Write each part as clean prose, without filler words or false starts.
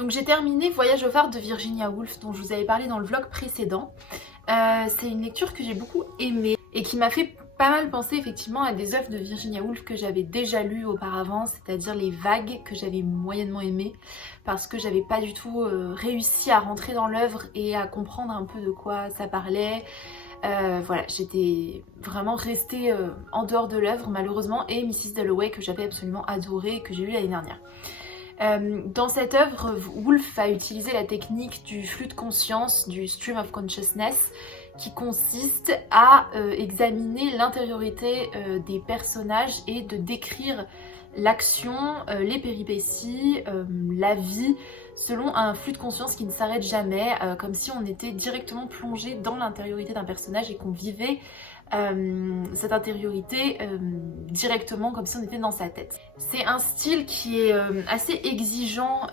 Donc j'ai terminé Voyage au phare de Virginia Woolf dont je vous avais parlé dans le vlog précédent. C'est une lecture que j'ai beaucoup aimée et qui m'a fait pas mal penser effectivement à des œuvres de Virginia Woolf que j'avais déjà lues auparavant, c'est-à-dire Les Vagues que j'avais moyennement aimées parce que j'avais pas du tout réussi à rentrer dans l'œuvre et à comprendre un peu de quoi ça parlait. Voilà, j'étais vraiment restée en dehors de l'œuvre malheureusement, et Mrs. Dalloway que j'avais absolument adorée et que j'ai lu l'année dernière. Dans cette œuvre, Woolf va utiliser la technique du flux de conscience, du stream of consciousness, qui consiste à examiner l'intériorité des personnages et de décrire l'action, les péripéties, la vie, selon un flux de conscience qui ne s'arrête jamais, comme si on était directement plongé dans l'intériorité d'un personnage et qu'on vivait cette intériorité directement comme si on était dans sa tête. C'est un style qui est assez exigeant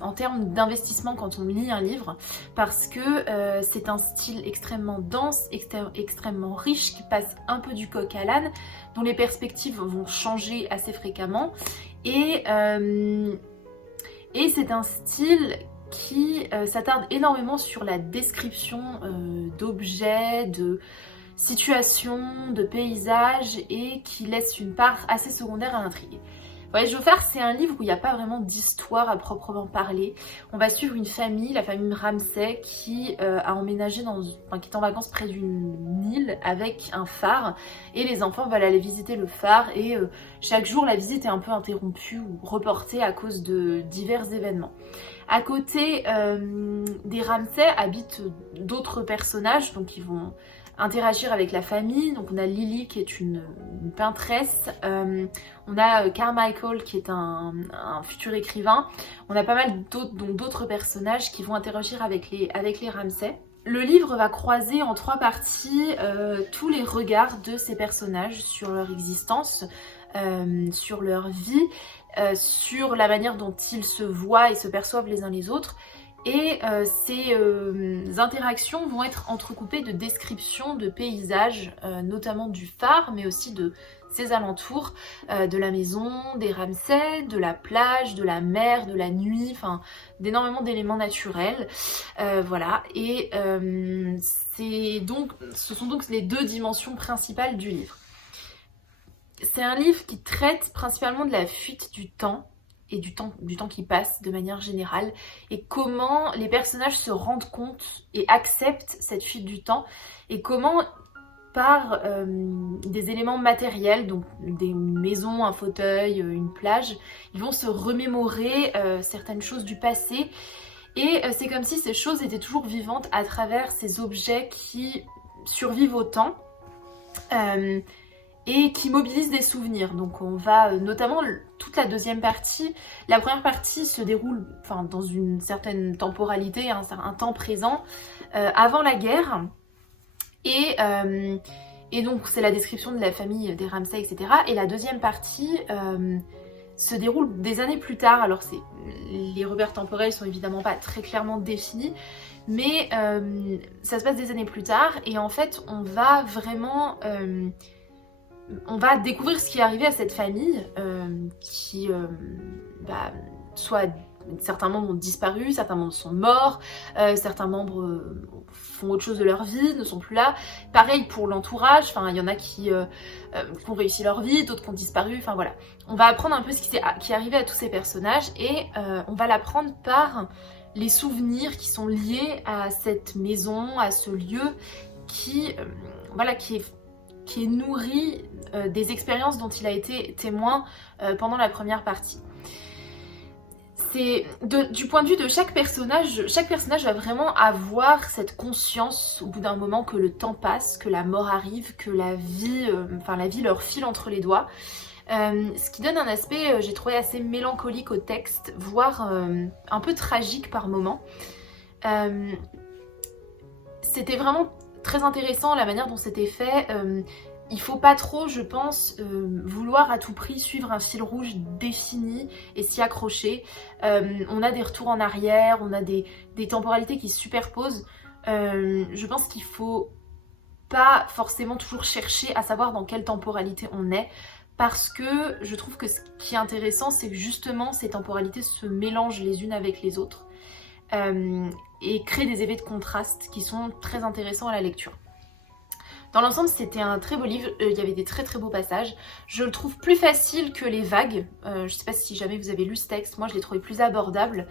en termes d'investissement quand on lit un livre parce que c'est un style extrêmement dense, extrêmement riche qui passe un peu du coq à l'âne, dont les perspectives vont changer assez fréquemment et c'est un style qui s'attarde énormément sur la description d'objets, de situations, de paysages et qui laisse une part assez secondaire à l'intrigue. Voyage au phare, c'est un livre où il n'y a pas vraiment d'histoire à proprement parler. On va suivre une famille, la famille Ramsay, qui a emménagé qui est en vacances près d'une île avec un phare, et les enfants veulent aller visiter le phare et chaque jour la visite est un peu interrompue ou reportée à cause de divers événements. À côté des Ramsay habitent d'autres personnages, donc ils vont interagir avec la famille. Donc on a Lily qui est une peintresse, on a Carmichael qui est un futur écrivain, on a pas mal d'autres personnages qui vont interagir avec les Ramsay. Le livre va croiser en 3 parties tous les regards de ces personnages sur leur existence, sur leur vie, sur la manière dont ils se voient et se perçoivent les uns les autres. Et ces interactions vont être entrecoupées de descriptions de paysages, notamment du phare, mais aussi de ses alentours, de la maison, des Ramsay, de la plage, de la mer, de la nuit, enfin d'énormément d'éléments naturels. Voilà, et ce sont donc les 2 dimensions principales du livre. C'est un livre qui traite principalement de la fuite du temps, et du temps qui passe de manière générale, et comment les personnages se rendent compte et acceptent cette fuite du temps, et comment par des éléments matériels, donc des maisons, un fauteuil, une plage, ils vont se remémorer certaines choses du passé, et c'est comme si ces choses étaient toujours vivantes à travers ces objets qui survivent au temps. Et qui mobilise des souvenirs. Donc on va notamment toute la deuxième partie, la première partie se déroule dans une certaine temporalité, un temps présent, avant la guerre, et donc c'est la description de la famille des Ramsay, etc. Et la deuxième partie se déroule des années plus tard. Alors les repères temporels sont évidemment pas très clairement définis, mais ça se passe des années plus tard, et en fait on va vraiment on va découvrir ce qui est arrivé à cette famille qui, soit certains membres ont disparu, certains membres sont morts, certains membres font autre chose de leur vie, ne sont plus là. Pareil pour l'entourage, il y en a qui ont réussi leur vie, d'autres qui ont disparu, enfin voilà. On va apprendre un peu ce qui est arrivé à tous ces personnages, et on va l'apprendre par les souvenirs qui sont liés à cette maison, à ce lieu qui est nourri des expériences dont il a été témoin pendant la première partie. Du point de vue de chaque personnage va vraiment avoir cette conscience au bout d'un moment que le temps passe, que la mort arrive, que la vie leur file entre les doigts. Ce qui donne un aspect, j'ai trouvé, assez mélancolique au texte, voire un peu tragique par moments. C'était vraiment très intéressant la manière dont c'était fait. Il faut pas trop, je pense, vouloir à tout prix suivre un fil rouge défini et s'y accrocher. On a des retours en arrière, on a des temporalités qui se superposent. Je pense qu'il faut pas forcément toujours chercher à savoir dans quelle temporalité on est, parce que je trouve que ce qui est intéressant, c'est que justement ces temporalités se mélangent les unes avec les autres et créent des effets de contraste qui sont très intéressants à la lecture. Dans l'ensemble, c'était un très beau livre, il y avait des très beaux passages. Je le trouve plus facile que Les Vagues. Je sais pas si jamais vous avez lu ce texte, moi je l'ai trouvé plus abordable.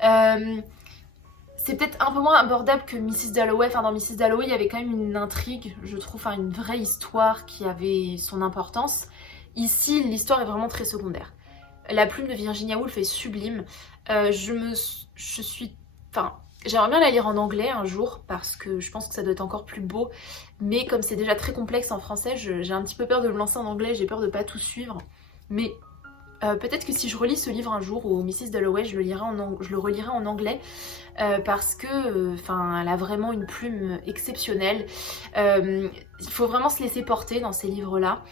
C'est peut-être un peu moins abordable que Mrs. Dalloway. Enfin, dans Mrs. Dalloway, il y avait quand même une intrigue, je trouve, enfin, une vraie histoire qui avait son importance. Ici, l'histoire est vraiment très secondaire. La plume de Virginia Woolf est sublime. J'aimerais bien la lire en anglais un jour parce que je pense que ça doit être encore plus beau. Mais comme c'est déjà très complexe en français, j'ai un petit peu peur de le lancer en anglais, j'ai peur de pas tout suivre. Mais peut-être que si je relis ce livre un jour, ou Mrs. Dalloway, je le relirai en anglais parce que elle a vraiment une plume exceptionnelle. Il faut vraiment se laisser porter dans ces livres-là.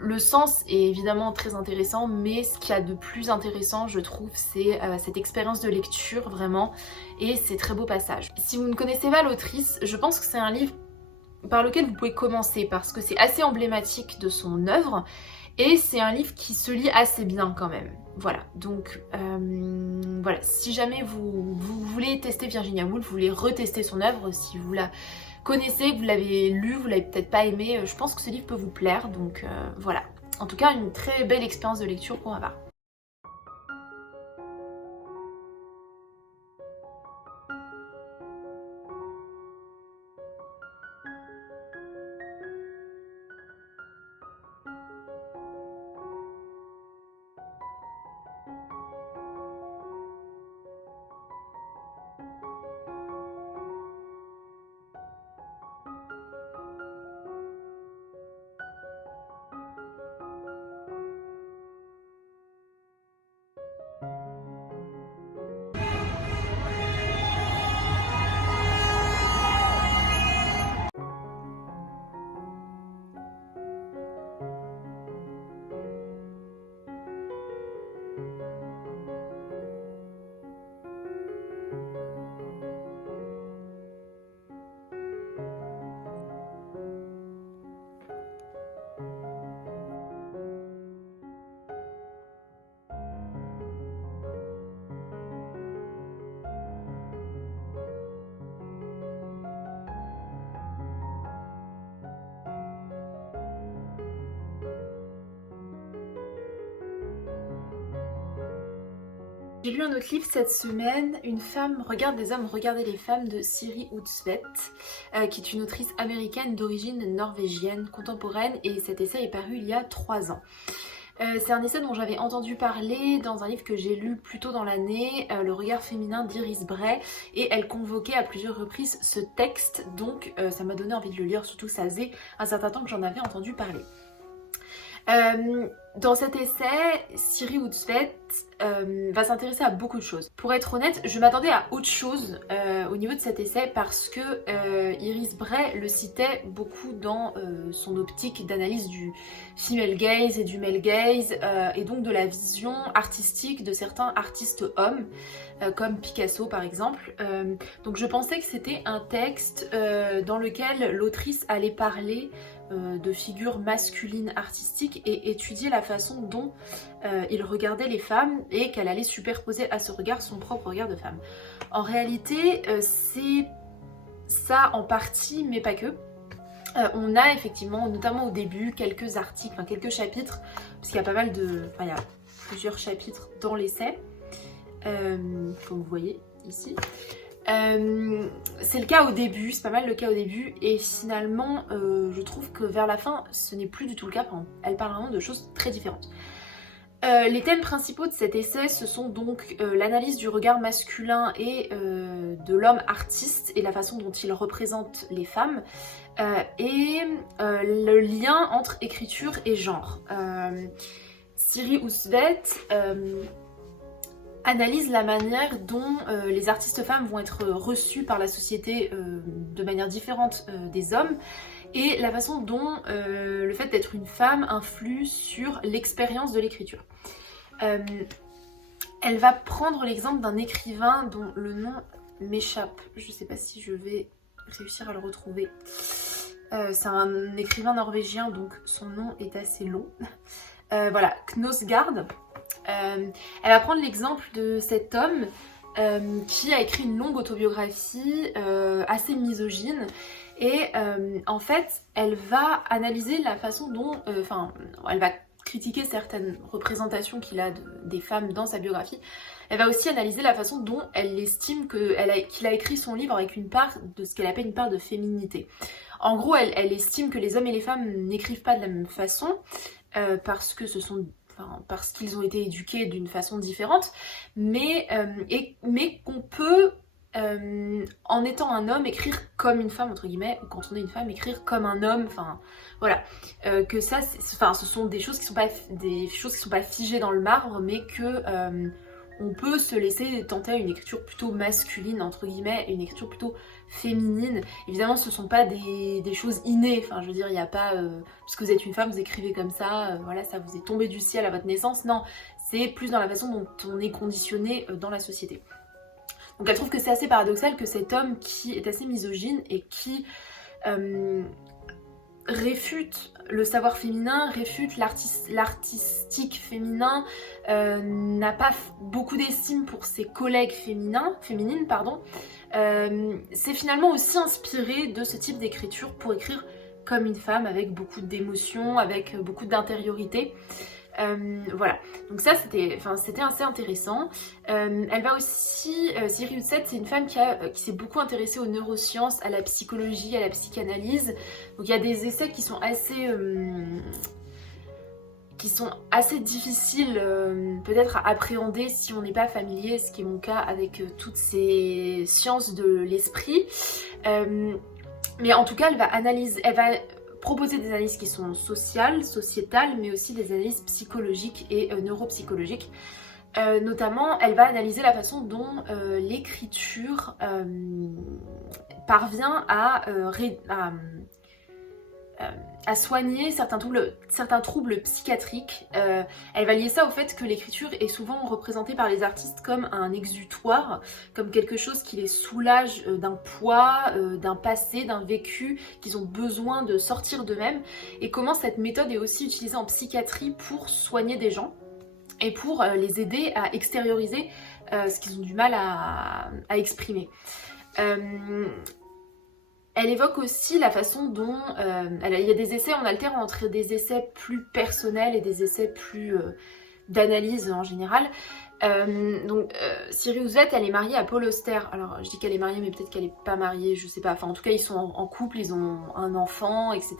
Le sens est évidemment très intéressant, mais ce qu'il y a de plus intéressant, je trouve, c'est cette expérience de lecture, vraiment, et ces très beaux passages. Si vous ne connaissez pas l'autrice, je pense que c'est un livre par lequel vous pouvez commencer, parce que c'est assez emblématique de son œuvre, et c'est un livre qui se lit assez bien quand même. Voilà, donc voilà, si jamais vous voulez tester Virginia Woolf, vous voulez retester son œuvre, si vous la connaissez, vous l'avez lu, vous l'avez peut-être pas aimé, je pense que ce livre peut vous plaire, donc voilà. En tout cas, une très belle expérience de lecture pour ma part. J'ai lu un autre livre cette semaine, Une femme regarde les hommes, regardez les femmes de Siri Houtsvet, qui est une autrice américaine d'origine norvégienne contemporaine, et cet essai est paru il y a 3 ans. C'est un essai dont j'avais entendu parler dans un livre que j'ai lu plus tôt dans l'année, Le regard féminin d'Iris Bray, et elle convoquait à plusieurs reprises ce texte, donc ça m'a donné envie de le lire, surtout que ça faisait un certain temps que j'en avais entendu parler. Dans cet essai, Siri Houtsvet va s'intéresser à beaucoup de choses. Pour être honnête, je m'attendais à autre chose au niveau de cet essai parce que Iris Bray le citait beaucoup dans son optique d'analyse du female gaze et du male gaze et donc de la vision artistique de certains artistes hommes comme Picasso par exemple. Donc je pensais que c'était un texte dans lequel l'autrice allait parler de figures masculines artistiques et étudier la façon dont il regardait les femmes et qu'elle allait superposer à ce regard son propre regard de femme. En réalité, c'est ça en partie, mais pas que. On a effectivement, notamment au début, quelques articles, enfin quelques chapitres, parce qu'il y a pas mal de... Enfin, il y a plusieurs chapitres dans l'essai, comme vous voyez ici. C'est le cas au début, c'est pas mal le cas au début, et finalement je trouve que vers la fin ce n'est plus du tout le cas. Enfin, elle parle vraiment de choses très différentes. Les thèmes principaux de cet essai, ce sont donc l'analyse du regard masculin et de l'homme artiste et la façon dont il représente les femmes et le lien entre écriture et genre. Siri Houtsvet analyse la manière dont les artistes femmes vont être reçues par la société de manière différente des hommes et la façon dont le fait d'être une femme influe sur l'expérience de l'écriture. Elle va prendre l'exemple d'un écrivain dont le nom m'échappe. Je ne sais pas si je vais réussir à le retrouver. C'est un écrivain norvégien, donc son nom est assez long. Voilà, Knausgård. Elle va prendre l'exemple de cet homme qui a écrit une longue autobiographie assez misogyne. Et en fait, elle va analyser la façon dont... elle va critiquer certaines représentations qu'il a des femmes dans sa biographie. Elle va aussi analyser la façon dont elle estime qu'il a écrit son livre avec une part de ce qu'elle appelle une part de féminité. En gros, elle estime que les hommes et les femmes n'écrivent pas de la même façon parce qu'ils ont été éduqués d'une façon différente, mais qu'on peut, en étant un homme, écrire comme une femme, entre guillemets, ou quand on est une femme, écrire comme un homme, enfin voilà. Que ça, ce sont des choses qui sont pas figées dans le marbre, mais que on peut se laisser tenter à une écriture plutôt masculine, entre guillemets, et une écriture plutôt féminine. Évidemment, ce sont pas des choses innées, enfin je veux dire, il n'y a pas, puisque vous êtes une femme, vous écrivez comme ça, voilà, ça vous est tombé du ciel à votre naissance, non, c'est plus dans la façon dont on est conditionné dans la société. Donc elle trouve que c'est assez paradoxal que cet homme qui est assez misogyne et qui réfute le savoir féminin, réfute l'artistique féminin, n'a pas beaucoup d'estime pour ses collègues féminines, c'est finalement aussi inspiré de ce type d'écriture pour écrire comme une femme, avec beaucoup d'émotions, avec beaucoup d'intériorité. Voilà, donc ça c'était assez intéressant. Elle va aussi, Siri Hustvedt, c'est une femme qui s'est beaucoup intéressée aux neurosciences, à la psychologie, à la psychanalyse. Donc il y a des essais qui sont assez difficiles peut-être à appréhender si on n'est pas familier, ce qui est mon cas avec toutes ces sciences de l'esprit. Mais en tout cas, elle va proposer des analyses qui sont sociétales, mais aussi des analyses psychologiques et neuropsychologiques. Notamment, elle va analyser la façon dont l'écriture parvient à soigner certains troubles psychiatriques. Elle va lier ça au fait que l'écriture est souvent représentée par les artistes comme un exutoire, comme quelque chose qui les soulage d'un poids, d'un passé, d'un vécu qu'ils ont besoin de sortir d'eux-mêmes, et comment cette méthode est aussi utilisée en psychiatrie pour soigner des gens et pour les aider à extérioriser ce qu'ils ont du mal à exprimer. Elle évoque aussi la façon dont... il y a des essais, on alterne entre des essais plus personnels et des essais plus d'analyse en général. Siri Hustvedt, elle est mariée à Paul Auster. Alors je dis qu'elle est mariée, mais peut-être qu'elle n'est pas mariée, je sais pas. Enfin en tout cas, ils sont en couple, ils ont un enfant, etc.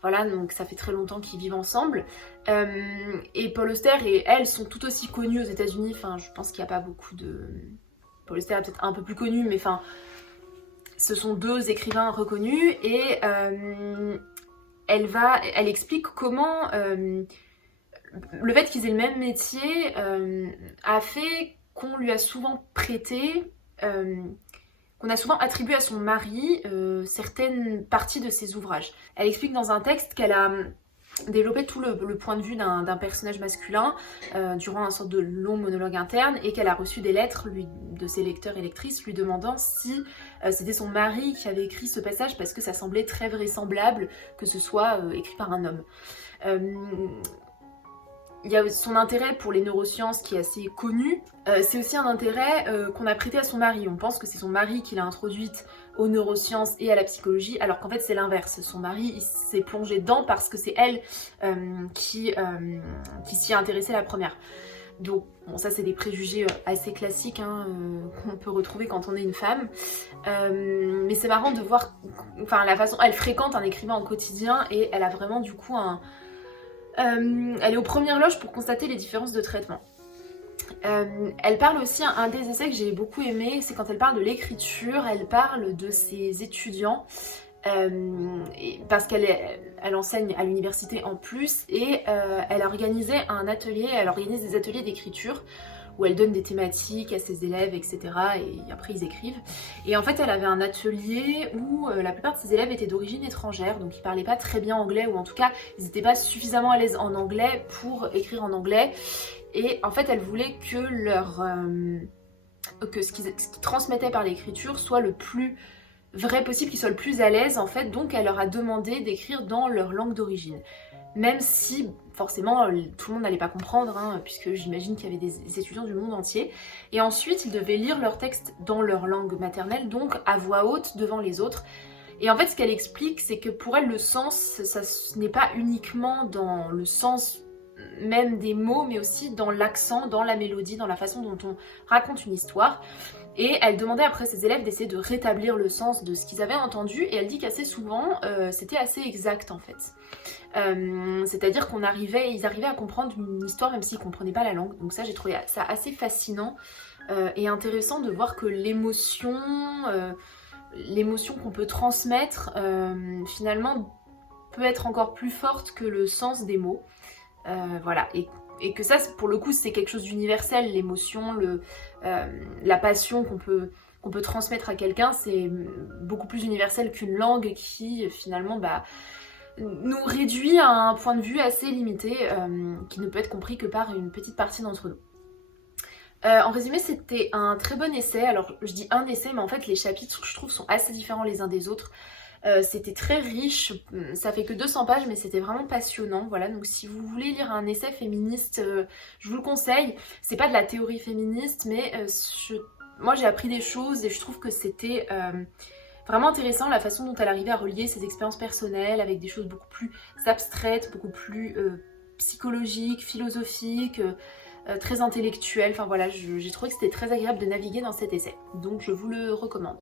Voilà, donc ça fait très longtemps qu'ils vivent ensemble. Et Paul Auster et elle sont tout aussi connus aux États-Unis. Enfin, je pense qu'il n'y a pas beaucoup de... Paul Auster est peut-être un peu plus connu, mais enfin... Ce sont deux écrivains reconnus et elle explique comment le fait qu'ils aient le même métier a fait qu'on lui a souvent prêté, qu'on a souvent attribué à son mari certaines parties de ses ouvrages. Elle explique dans un texte qu'elle a développer tout le point de vue d'un personnage masculin durant un sorte de long monologue interne, et qu'elle a reçu des lettres de ses lecteurs et lectrices lui demandant si c'était son mari qui avait écrit ce passage, parce que ça semblait très vraisemblable que ce soit écrit par un homme. Il y a son intérêt pour les neurosciences qui est assez connu. C'est aussi un intérêt qu'on a prêté à son mari. On pense que c'est son mari qui l'a introduite aux neurosciences et à la psychologie, alors qu'en fait c'est l'inverse. Son mari, il s'est plongé dedans parce que c'est elle qui s'y est intéressée la première. Donc bon, ça c'est des préjugés assez classiques qu'on peut retrouver quand on est une femme. Mais c'est marrant de voir la façon... Elle fréquente un écrivain au quotidien et elle a vraiment du coup elle est aux premières loges pour constater les différences de traitement. Elle parle aussi, un des essais que j'ai beaucoup aimé, c'est quand elle parle de l'écriture, elle parle de ses étudiants, parce qu'elle enseigne à l'université en plus, et elle organise des ateliers d'écriture, où elle donne des thématiques à ses élèves, etc. Et après ils écrivent. Et en fait elle avait un atelier où la plupart de ses élèves étaient d'origine étrangère, donc ils parlaient pas très bien anglais, ou en tout cas ils n'étaient pas suffisamment à l'aise en anglais pour écrire en anglais. Et en fait elle voulait que ce qu'ils transmettaient par l'écriture soit le plus vrai possible qu'ils soient le plus à l'aise en fait, donc elle leur a demandé d'écrire dans leur langue d'origine. Même si forcément tout le monde n'allait pas comprendre, hein, puisque j'imagine qu'il y avait des étudiants du monde entier. Et ensuite ils devaient lire leur texte dans leur langue maternelle, donc à voix haute devant les autres. Et en fait ce qu'elle explique, c'est que pour elle le sens, ce n'est pas uniquement dans le sens même des mots, mais aussi dans l'accent, dans la mélodie, dans la façon dont on raconte une histoire. Et elle demandait après ses élèves d'essayer de rétablir le sens de ce qu'ils avaient entendu, et elle dit qu'assez souvent c'était assez exact en fait. C'est-à-dire ils arrivaient à comprendre une histoire même s'ils ne comprenaient pas la langue. Donc ça j'ai trouvé ça assez fascinant et intéressant de voir que l'émotion qu'on peut transmettre finalement peut être encore plus forte que le sens des mots. Voilà, et que ça pour le coup c'est quelque chose d'universel, l'émotion, la passion qu'on peut transmettre à quelqu'un, c'est beaucoup plus universel qu'une langue qui finalement nous réduit à un point de vue assez limité qui ne peut être compris que par une petite partie d'entre nous. En résumé, c'était un très bon essai. Alors je dis un essai, mais en fait les chapitres je trouve sont assez différents les uns des autres. C'était très riche, ça fait que 200 pages mais c'était vraiment passionnant, voilà. Donc si vous voulez lire un essai féministe, je vous le conseille. C'est pas de la théorie féministe, mais moi j'ai appris des choses et je trouve que c'était vraiment intéressant la façon dont elle arrivait à relier ses expériences personnelles avec des choses beaucoup plus abstraites, beaucoup plus psychologiques, philosophiques, très intellectuelles. Enfin voilà, j'ai trouvé que c'était très agréable de naviguer dans cet essai, donc je vous le recommande.